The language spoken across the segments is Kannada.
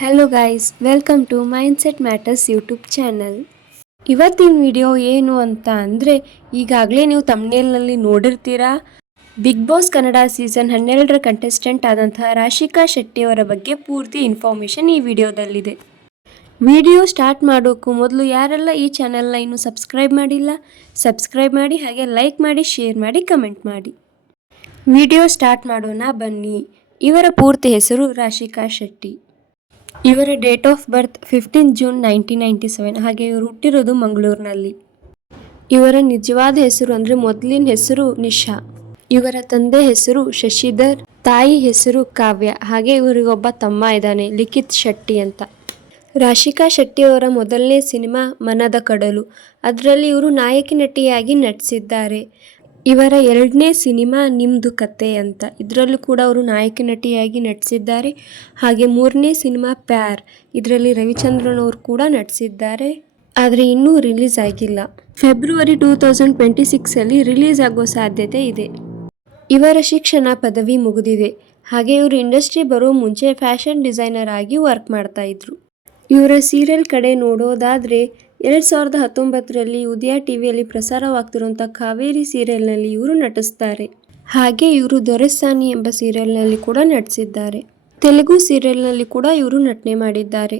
Hello guys, welcome to mindset matters YouTube channel. ಇವತ್ತಿನ ವಿಡಿಯೋ ಏನು ಅಂತ ಅಂದರೆ, ಈಗಾಗಲೇ ನೀವು ತಮ್ನೇಲ್ನಲ್ಲಿ ನೋಡಿರ್ತೀರಾ, ಬಿಗ್ ಬಾಸ್ ಕನ್ನಡ ಸೀಸನ್ 12ರ ಕಂಟೆಸ್ಟೆಂಟ್ ಆದಂತಹ ರಾಶಿಕಾ ಶೆಟ್ಟಿಯವರ ಬಗ್ಗೆ ಪೂರ್ತಿ ಇನ್ಫಾರ್ಮೇಷನ್ ಈ ವಿಡಿಯೋದಲ್ಲಿದೆ. ವಿಡಿಯೋ ಸ್ಟಾರ್ಟ್ ಮಾಡೋಕ್ಕೂ ಮೊದಲು ಯಾರೆಲ್ಲ ಈ ಚಾನಲ್ನ ಇನ್ನೂ ಸಬ್ಸ್ಕ್ರೈಬ್ ಮಾಡಿಲ್ಲ, ಸಬ್ಸ್ಕ್ರೈಬ್ ಮಾಡಿ, ಹಾಗೆ ಲೈಕ್ ಮಾಡಿ, ಶೇರ್ ಮಾಡಿ, ಕಮೆಂಟ್ ಮಾಡಿ. ವಿಡಿಯೋ ಸ್ಟಾರ್ಟ್ ಮಾಡೋಣ ಬನ್ನಿ. ಇವರ ಪೂರ್ತಿ ಹೆಸರು ರಾಶಿಕಾ ಶೆಟ್ಟಿ. ಇವರ ಡೇಟ್ ಆಫ್ ಬರ್ತ್ 15 ಜೂನ್ 1997. ಹಾಗೆ ಇವರು ಹುಟ್ಟಿರೋದು ಮಂಗಳೂರಿನಲ್ಲಿ. ಇವರ ನಿಜವಾದ ಹೆಸರು ಅಂದರೆ ಮೊದಲಿನ ಹೆಸರು ನಿಶಾ. ಇವರ ತಂದೆ ಹೆಸರು ಶಶಿಧರ್, ತಾಯಿ ಹೆಸರು ಕಾವ್ಯ. ಹಾಗೆ ಇವರಿಗೊಬ್ಬ ತಮ್ಮ ಇದ್ದಾನೆ, ಲಿಖಿತ್ ಶೆಟ್ಟಿ ಅಂತ. ರಾಶಿಕಾ ಶೆಟ್ಟಿಯವರ ಮೊದಲನೇ ಸಿನಿಮಾ ಮನದ ಕಡಲು, ಅದರಲ್ಲಿ ಇವರು ನಾಯಕಿ ನಟಿಯಾಗಿ ನಟಿಸಿದ್ದಾರೆ. ಇವರ ಎರಡನೇ ಸಿನಿಮಾ ನಿಮ್ದು ಕತೆ ಅಂತ, ಇದರಲ್ಲೂ ಕೂಡ ಅವರು ನಾಯಕಿ ನಟಿಯಾಗಿ ನಟಿಸಿದ್ದಾರೆ. ಹಾಗೆ ಮೂರನೇ ಸಿನಿಮಾ ಪ್ಯಾರ್, ಇದರಲ್ಲಿ ರವಿಚಂದ್ರನ್ ಅವರು ಕೂಡ ನಟಿಸಿದ್ದಾರೆ, ಆದರೆ ಇನ್ನೂ ರಿಲೀಸ್ ಆಗಿಲ್ಲ. ಫೆಬ್ರವರಿ 2026 ರಿಲೀಸ್ ಆಗೋ ಸಾಧ್ಯತೆ ಇದೆ. ಇವರ ಶಿಕ್ಷಣ ಪದವಿ ಮುಗಿದಿದೆ. ಹಾಗೆ ಇವರು ಇಂಡಸ್ಟ್ರಿ ಬರೋ ಮುಂಚೆ ಫ್ಯಾಷನ್ ಡಿಸೈನರ್ ಆಗಿ ವರ್ಕ್ ಮಾಡ್ತಾ ಇದ್ರು. ಇವರ ಸೀರಿಯಲ್ ಕಡೆ ನೋಡೋದಾದರೆ 2019ರಲ್ಲಿ ಉದಯ ಟಿವಿಯಲ್ಲಿ ಪ್ರಸಾರವಾಗ್ತಿರುವಂಥ ಕಾವೇರಿ ಸೀರಿಯಲ್ನಲ್ಲಿ ಇವರು ನಟಿಸ್ತಾರೆ. ಹಾಗೆ ಇವರು ದೊರೆಸಾನಿ ಎಂಬ ಸೀರಿಯಲ್ನಲ್ಲಿ ಕೂಡ ನಟಿಸಿದ್ದಾರೆ. ತೆಲುಗು ಸೀರಿಯಲ್ನಲ್ಲಿ ಕೂಡ ಇವರು ನಟನೆ ಮಾಡಿದ್ದಾರೆ.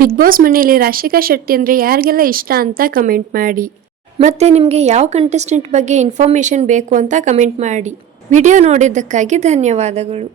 ಬಿಗ್ ಬಾಸ್ ಮನೆಯಲ್ಲಿ ರಾಶಿಕಾ ಶೆಟ್ಟಿ ಅಂದರೆ ಯಾರಿಗೆಲ್ಲ ಇಷ್ಟ ಅಂತ ಕಮೆಂಟ್ ಮಾಡಿ. ಮತ್ತು ನಿಮಗೆ ಯಾವ ಕಂಟೆಸ್ಟೆಂಟ್ ಬಗ್ಗೆ ಇನ್ಫಾರ್ಮೇಷನ್ ಬೇಕು ಅಂತ ಕಮೆಂಟ್ ಮಾಡಿ. ವಿಡಿಯೋ ನೋಡಿದ್ದಕ್ಕಾಗಿ ಧನ್ಯವಾದಗಳು.